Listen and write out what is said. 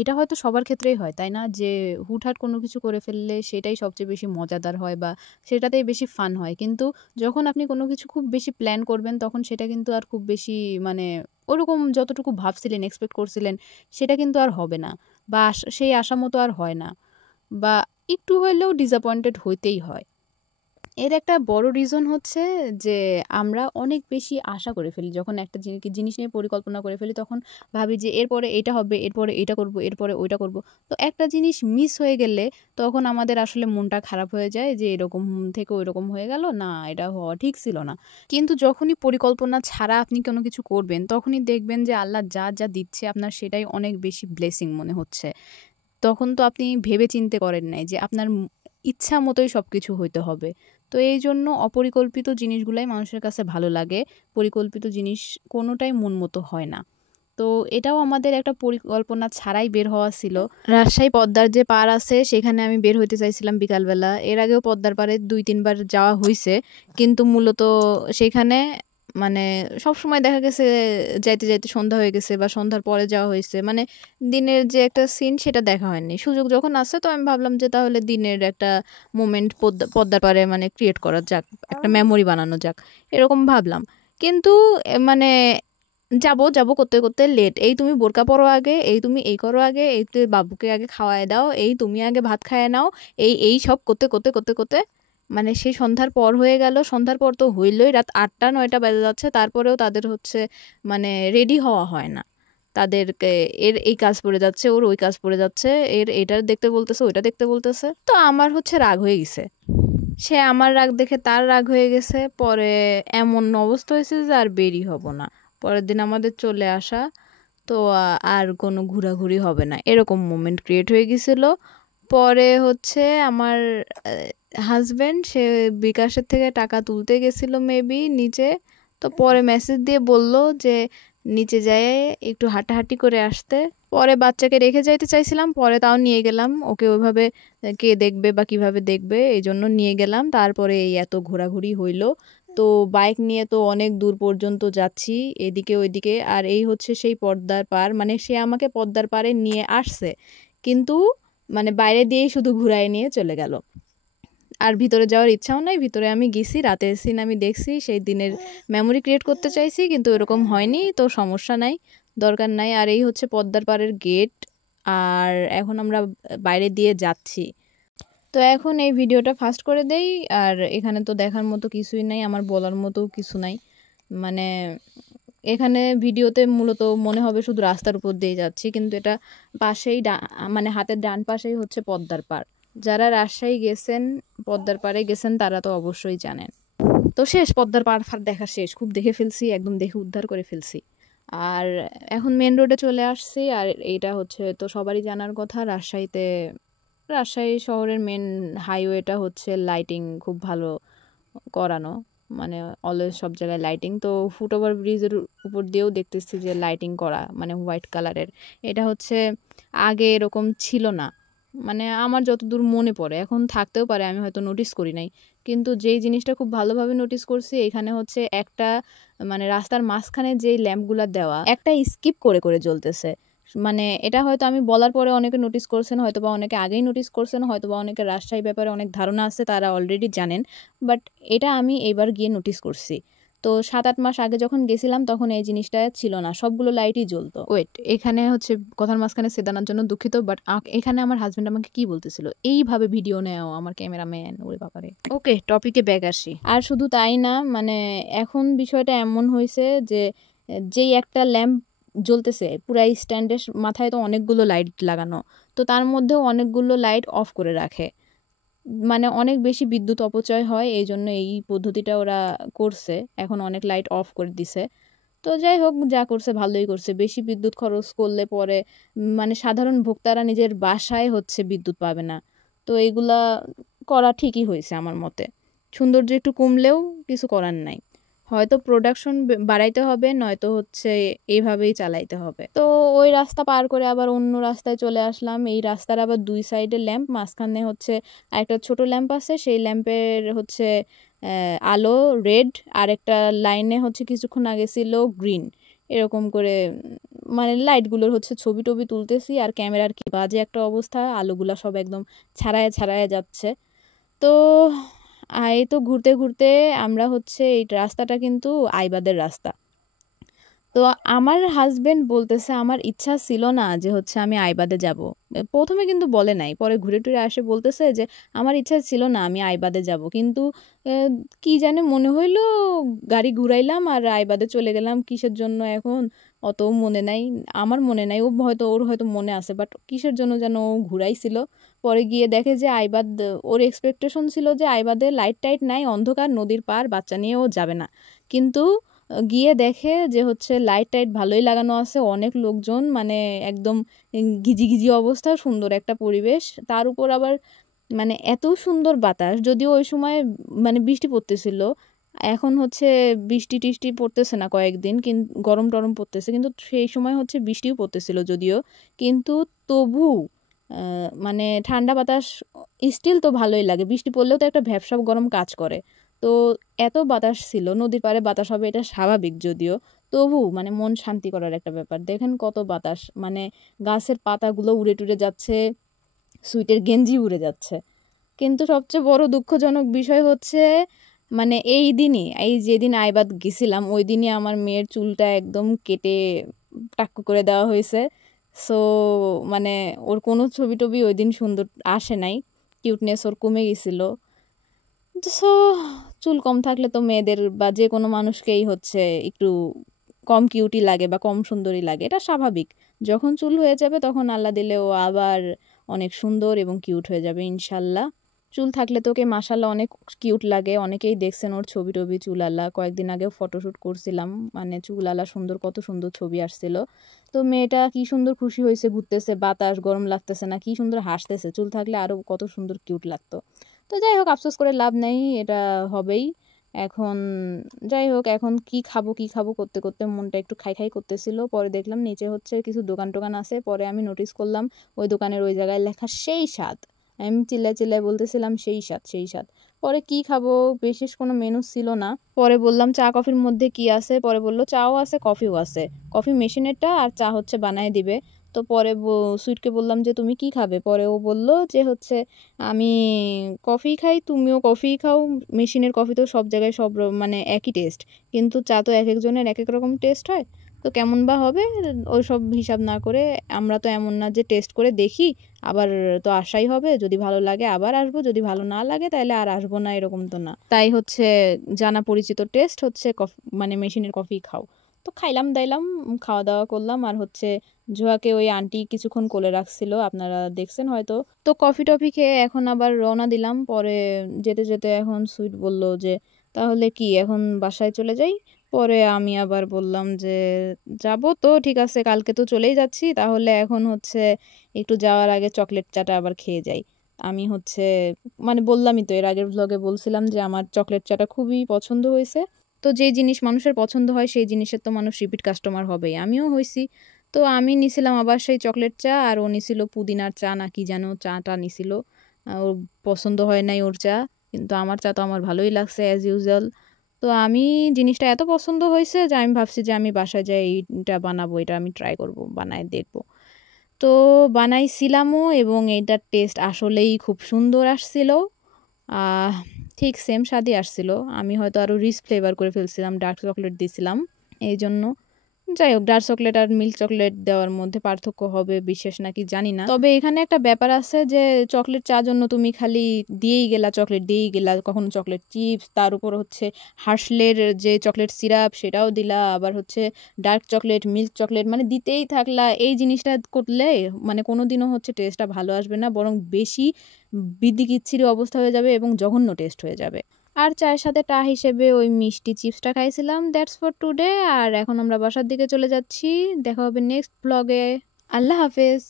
এটা হয়তো সবার ক্ষেত্রেই হয়, তাই না? যে হুটহাট কোনো কিছু করে ফেললে সেটাই সবচেয়ে বেশি মজাদার হয় বা সেটাতেই বেশি ফান হয়। কিন্তু যখন আপনি কোনো কিছু খুব বেশি প্ল্যান করবেন তখন সেটা কিন্তু আর খুব বেশি মানে ওরকম যতটুকু ভাবছিলেন, এক্সপেক্ট করছিলেন সেটা কিন্তু আর হবে না বা সেই আশা মতো আর হয় না বা একটু হইলেও ডিসঅ্যাপয়েন্টেড হইতেই হয়। এর একটা বড় রিজন হচ্ছে যে আমরা অনেক বেশি আশা করে ফেলি। যখন একটা জিনিস নিয়ে পরিকল্পনা করে ফেলি তখন ভাবি যে এরপরে এটা হবে, এরপরে এটা করব, এরপরে ওইটা করব। তো একটা জিনিস মিস হয়ে গেলে তখন আমাদের আসলে মনটা খারাপ হয়ে যায় যে এরকম থেকে ওইরকম হয়ে গেল। না, এটা হওয়া ঠিক ছিল না। কিন্তু যখনই পরিকল্পনা ছাড়া আপনি কোনো কিছু করবেন তখনই দেখবেন যে আল্লাহ যা দিচ্ছে আপনার সেটাই অনেক বেশি ব্লেসিং মনে হচ্ছে। তখন তো আপনি ভেবে চিন্তে করেন নাই যে আপনার ইচ্ছা মতোই সবকিছু হইতে হবে। তো এইজন্য অপরিকল্পিত জিনিসগুলাই মানুষের কাছে ভালো লাগে। পরিকল্পিত জিনিস কোনোটাই মন মতো হয় না। তো এটাও আমাদের একটা পরিকল্পনা ছাড়াই বের হওয়া ছিল। রাজশাহী পদ্মার যে পাড় আছে সেখানে আমি বের হইতে চাইছিলাম বিকালবেলা। এর আগেও পদ্মার পাড়ে ২-৩ বার যাওয়া হইছে। কিন্তু মূলত সেখানে মানে সবসময় দেখা গেছে যাইতে সন্ধ্যা হয়ে গেছে বা সন্ধ্যার পরে যাওয়া হইছে। মানে দিনের যে একটা সিন সেটা দেখা হয়নি। সুযোগ যখন আসছে তো আমি ভাবলাম যে তাহলে দিনের একটা মোমেন্ট পদ্মার পাড়ে মানে ক্রিয়েট করা যাক। একটা মেমোরি বানানো যাক। এরকম ভাবলাম। কিন্তু মানে যাবো করতে লেট। এই তুমি বোরকা পরো আগে, এই তুমি এই করো আগে, এই তো বাবুকে আগে খাওয়ায় দাও, এই তুমি আগে ভাত খাইয়ে নাও, এই সব করতে মানে সেই সন্ধ্যার পর হয়ে গেল। সন্ধ্যার পর তো হইলই রাত ৮টা ৯টা বেজে যাচ্ছে। তারপরেও তাদের হচ্ছে মানে রেডি হওয়া হয় না। তাদেরকে এর এই কাজ পড়ে যাচ্ছে, ওর ওই কাজ পড়ে যাচ্ছে, এর এটা দেখতে বলতেছে, ওইটা দেখতে বলতেছে। তো আমার হচ্ছে রাগ হয়ে গেছে। সে আমার রাগ দেখে তার রাগ হয়ে গেছে। পরে এমন অবস্থা হয়েছে যে আর বেরই হব না। পরের দিন আমাদের চলে আসা। তো আর কোনো ঘোরাঘুরি হবে না এরকম মোমেন্ট ক্রিয়েট হয়ে গেছিল। পরে হচ্ছে আমার হাজবেন্ড সে বিকাশের থেকে টাকা তুলতে গেছিল মেবি নিচে। তো পরে মেসেজ দিয়ে বলল যে নিচে যেয়ে একটু হাঁটাহাঁটি করে আসতে। পরে বাচ্চাকে রেখে যাইতে চাইছিলাম, পরে তাও নিয়ে গেলাম। ওকে ওইভাবে কে দেখবে বা কিভাবে দেখবে এই জন্য নিয়ে গেলাম। তারপরে এই এত ঘোরাঘুরি হইলো। তো বাইক নিয়ে তো অনেক দূর পর্যন্ত যাচ্ছি, এদিকে ওইদিকে। আর এই হচ্ছে সেই পদ্মার পার, মানে সে আমাকে পদ্মার পাড়ে নিয়ে আসছে কিন্তু মানে বাইরে দিয়েই শুধু ঘুরায় নিয়ে চলে গেল। আর ভিতরে যাওয়ার ইচ্ছাও নাই। ভিতরে আমি গেছি, রাতের সিন আমি দেখছি, সেই দিনের মেমোরি ক্রিয়েট করতে চাইছি কিন্তু এরকম হয়নি। তো সমস্যা নাই, দরকার নাই। আর এই হচ্ছে পদ্মার পাড়ের গেট। আর এখন আমরা বাইরে দিয়ে যাচ্ছি। তো এখন এই ভিডিওটা ফাস্ট করে দেই। আর এখানে তো দেখার মতো কিছুই নাই, আমার বলার মতো কিছু নাই। মানে এখানে ভিডিওতে মূলত মনে হবে শুধু রাস্তার উপর দিয়ে যাচ্ছি, কিন্তু এটা পাশেই মানে হাতের ডান পাশেই হচ্ছে পদ্মার পাড়। যারা রাজশাহী গেছেন, পদ্মার পাড়ে গেছেন তারা তো অবশ্যই জানেন। তো শেষ, পদ্মার পাড় ফাড় দেখা শেষ, খুব দেখে ফেলছি, একদম দেখে উদ্ধার করে ফেলছি। আর এখন মেন রোডে চলে আসছি। আর এইটা হচ্ছে তো সবারই জানার কথা, রাজশাহী শহরের মেন হাইওয়েটা হচ্ছে লাইটিং খুব ভালো করানো। মানে অলওয়েজ সব জায়গায় লাইটিং। তো ফুটওভার ব্রিজের উপর দিয়েও দেখতেছি যে লাইটিং করা, মানে হোয়াইট কালারের। এটা হচ্ছে আগে এরকম ছিল না, মানে আমার যতদূর মনে পড়ে। এখন থাকতেও পারে, আমি হয়তো নোটিস করি নাই। কিন্তু যেই জিনিসটা খুব ভালোভাবে নোটিস করছি এখানে হচ্ছে একটা মানে রাস্তার মাঝখানে যেই ল্যাম্পগুলা দেওয়া একটা স্কিপ করে করে জ্বলতেছে। মানে এটা হয়তো আমি বলার পরে অনেকে নোটিস করছেন, হয়তো বা অনেকে আগেই নোটিস করছেন, হয়তো বা অনেকে রাজশাহী ব্যাপারে অনেক ধারণা আছে, তারা অলরেডি জানেন। বাট এটা আমি এইবার গিয়ে নোটিস করছি। তো ৭-৮ মাস আগে যখন গেছিলাম তখন এই জিনিসটা ছিল না, সবগুলো লাইটই জ্বলতো। ওয়েট, এখানে হচ্ছে কথার মাঝখানে সেদানার জন্য দুঃখিত। বাট এখানে আমার হাজবেন্ড আমাকে কি বলতেছিল, এইভাবে ভিডিও নেও আমার ক্যামেরাম্যান, ওরে বাবারে। ওকে, টপিকে ব্যাক আসি। আর শুধু তাই না, মানে এখন বিষয়টা এমন হয়েছে যে যেই একটা ল্যাম্প জ্বলতেছে পুরা স্ট্যান্ডের মাথায় তো অনেকগুলো লাইট লাগানো। তো তার মধ্যেও অনেকগুলো লাইট অফ করে রাখে। মানে অনেক বেশি বিদ্যুৎ অপচয় হয়, এই জন্য এই পদ্ধতিটা ওরা করছে। এখন অনেক লাইট অফ করে দিছে। তো যাই হোক, যা করছে ভালোই করছে। বেশি বিদ্যুৎ খরচ করলে পরে মানে সাধারণ ভোক্তারা নিজের বাসায় হচ্ছে বিদ্যুৎ পাবে না। তো এইগুলা করা ঠিকই হয়েছে আমার মতে। সৌন্দর্য একটু কমলেও কিছু করার নাই, হয়তো প্রোডাকশন বাড়াইতে হবে, নয়তো হচ্ছে এইভাবেই চালাইতে হবে। তো ওই রাস্তা পার করে আবার অন্য রাস্তায় চলে আসলাম। এই রাস্তার আবার দুই সাইডে ল্যাম্প, মাঝখানে হচ্ছে একটা ছোট ল্যাম্প আছে, সেই ল্যাম্পের হচ্ছে আলো রেড, আর একটা লাইনে হচ্ছে কিছুক্ষণ আগে ছিল গ্রিন। এরকম করে মানে লাইটগুলোর হচ্ছে ছবি টবি তুলতেছি, আর ক্যামেরার কি বাজে একটা অবস্থা, আলোগুলা সব একদম ছাড়ায় ছাড়ায় যাচ্ছে। তো এই তো ঘুরতে ঘুরতে আমরা হচ্ছে এই রাস্তাটা কিন্তু আইবাদের রাস্তা। তো আমার হাজবেন্ড বলতেছে আমার ইচ্ছা ছিল না যে হচ্ছে আমি আইবাদে যাব। প্রথমে কিন্তু বলে নাই, পরে ঘুরে টুরে আসে বলতেছে যে আমার ইচ্ছা ছিল না আমি আইবাদে যাব, কিন্তু কি জানে মনে হইলো গাড়ি ঘুরাইলাম আর আইবাদে চলে গেলাম। কিসের জন্য এখন অত মনে নাই, আমার মনে নাই, ওর হয়তো মনে আছে, বাট কিসের জন্য যেন ও ঘুরাইছিল। পরে গিয়ে দেখে যে আইবাদ, ওর এক্সপেকটেশন ছিল যে আইবাদে লাইট টাইট নাই, অন্ধকার, নদীর পার, বাচ্চা নিয়ে ও যাবে না। কিন্তু গিয়ে দেখে যে হচ্ছে লাইট টাইট ভালোই লাগানো আছে, অনেক লোকজন, মানে একদম ঘিজি ঘিজি অবস্থা, সুন্দর একটা পরিবেশ। তার উপর আবার মানে এত সুন্দর বাতাস, যদিও ওই সময় মানে বৃষ্টি পড়তেছিল। এখন হচ্ছে বৃষ্টি টিষ্টি পড়তেছে না কয়েকদিন, কিন্তু গরম টরম পড়তেছে, কিন্তু সেই সময় হচ্ছে বৃষ্টিও পড়তেছিল যদিও, কিন্তু তবু মানে ঠান্ডা বাতাস স্টিল তো ভালোই লাগে। বৃষ্টি পড়লেও তো একটা ভ্যাপসা গরম কাজ করে। তো এত বাতাস ছিল, নদীর পাড়ে বাতাস হবে এটা স্বাভাবিক যদিও, তবু মানে মন শান্তি করার একটা ব্যাপার। দেখেন কত বাতাস, মানে গাছের পাতাগুলো উড়ে টুড়ে যাচ্ছে, সুইটের গেঞ্জি উড়ে যাচ্ছে। কিন্তু সবচেয়ে বড় দুঃখজনক বিষয় হচ্ছে মানে এই দিনই, এই যেদিন আইবাদ গেছিলাম ওই দিনই আমার মেয়ের চুলটা একদম কেটে টাক্কু করে দেওয়া হয়েছে। সো মানে ওর কোনো ছবি টবি ওই দিন সুন্দর আসে নাই, কিউটনেস ওর কমে গেছিল। সো চুল কম থাকলে তো মেয়েদের বা যে কোনো মানুষকেই হচ্ছে একটু কম কিউটি লাগে বা কম সুন্দরী লাগে, এটা স্বাভাবিক। যখন চুল হয়ে যাবে তখন আল্লাহ দিলে ও আবার অনেক সুন্দর এবং কিউট হয়ে যাবে ইনশাল্লাহ। চুল থাকলে তোকে মাশাল্লাহ অনেক কিউট লাগে, অনেকেই দেখছেন ওর ছবি টবি। চুল আল্লাহ কয়েকদিন আগেও ফটোশ্যুট করছিলাম, মানে চুল আল্লাহ সুন্দর, কত সুন্দর ছবি আসছিল। তো মেয়েটা কি সুন্দর খুশি হয়েছে, ঘুরতেছে, বাতাস গরম লাগতেছে না, কি সুন্দর হাসতেছে। চুল থাকলে আরো কত সুন্দর কিউট লাগতো। তো যাই হোক, আফসোস করে লাভ নেই, এটা হবেই। এখন যাই হোক, এখন কি খাবো কি খাবো করতে করতে মনটা একটু খাই খাই করতেছিল। পরে দেখলাম নিচে হচ্ছে কিছু দোকান টোকান আছে, পরে আমি নোটিস করলাম ওই দোকানের ওই জায়গায় লেখা সেই স্বাদ। আমি চিল্লায় চিল্লায় বলতেছিলাম সেই স্বাদ সেই স্বাদ। পরে কি খাবো, বিশেষ কোনো মেনু ছিল না। পরে বললাম চা কফির মধ্যে কি আছে, পরে বললো চাও আছে কফিও আছে, কফি মেশিনেরটা আর চা হচ্ছে বানায় দিবে। তো পরে সুইটকে বললাম যে তুমি কি খাবে, পরে ও বলল যে হচ্ছে আমি কফি খাই, তুমিও কফি খাও, মেশিনের কফি তো সব জায়গায় সব মানে একই টেস্ট, কিন্তু চা তো এক একজনের এক এক রকম টেস্ট হয়, তো কেমন বা হবে ওই সব হিসাব না করে, আমরা তো এমন না যে টেস্ট করে দেখি আবার তো আসাই হবে, যদি ভালো লাগে আবার আসবো, যদি ভালো না লাগে তাহলে আর আসবো না, এরকম তো না। তাই হচ্ছে জানা পরিচিত টেস্ট হচ্ছে কফি, মানে মেশিনের কফি খাও। তো খাইলাম দাইলাম, খাওয়া দাওয়া করলাম, আর হচ্ছে জুয়াকে ওই আন্টি কিছুক্ষণ কোলে রাখছিল, আপনারা দেখছেন হয়তো। তো কফি টফি খেয়ে এখন আবার রওনা দিলাম। পরে যেতে যেতে এখন সুইট বলল যে তাহলে কি এখন বাসায় চলে যাই। পরে আমি আবার বললাম যে যাব তো ঠিক আছে, কালকে তো চলেই যাচ্ছি, তাহলে এখন হচ্ছে একটু যাওয়ার আগে চকলেট চাটা আবার খেয়ে যাই। আমি হচ্ছে মানে বললামই তো, এর আগের ভ্লগে বলছিলাম যে আমার চকলেট চাটা খুবই পছন্দ হয়েছে। তো যেই জিনিস মানুষের পছন্দ হয় সেই জিনিসের তো মানুষ রিপিট কাস্টমার হবেই, আমিও হয়েছি। তো আমি নিছিলাম আবার সেই চকলেট চা, আর ও নিছিল পুদিনার চা না কি যেন চাটা নিছিল। ওর পছন্দ হয় নাই ওর চা, কিন্তু আমার চা তো আমার ভালোই লাগছে অ্যাজ ইউজুয়াল। তো আমি জিনিসটা এত পছন্দ হয়েছে যে আমি ভাবছি যে আমি বাসায় যাই এইটা বানাবো, এটা আমি ট্রাই করব, বানায় দেখব। তো বানাইছিলামও এবং এইটার টেস্ট আসলেই খুব সুন্দর আসছিল। আহ ঠিক সেম স্বাদই আসছিল, আমি হয়তো আরও রিচ ফ্লেভার করে ফেলছিলাম, ডার্ক চকলেট দিয়েছিলাম এই জন্য। যাই হোক, ডার্ক চকলেট আর মিল্ক চকলেট দেওয়ার মধ্যে পার্থক্য হবে বিশেষ নাকি জানি না, তবে এখানে একটা ব্যাপার আছে যে চকলেট চা জন্য তুমি খালি দিয়েই গেলা, চকলেট দিয়েই গেলা, কখনো চকলেট চিপস, তার উপর হচ্ছে হার্শলের যে চকলেট সিরাপ সেটাও দিলা, আবার হচ্ছে ডার্ক চকলেট, মিল্ক চকলেট, মানে দিতেই থাকলা। এই জিনিসটা করলে মানে কোনো দিনও হচ্ছে টেস্টটা ভালো আসবে না, বরং বেশি বিদিকিচ্ছিরি অবস্থা হয়ে যাবে এবং জঘন্য টেস্ট হয়ে যাবে। আর চায়ের সাথে টা হিসেবে ওই মিষ্টি চিপসটা খাইছিলাম। That's for today. আর এখন আমরা বাসার দিকে চলে যাচ্ছি, দেখা হবে নেক্সট ব্লগে। আল্লাহ হাফেজ।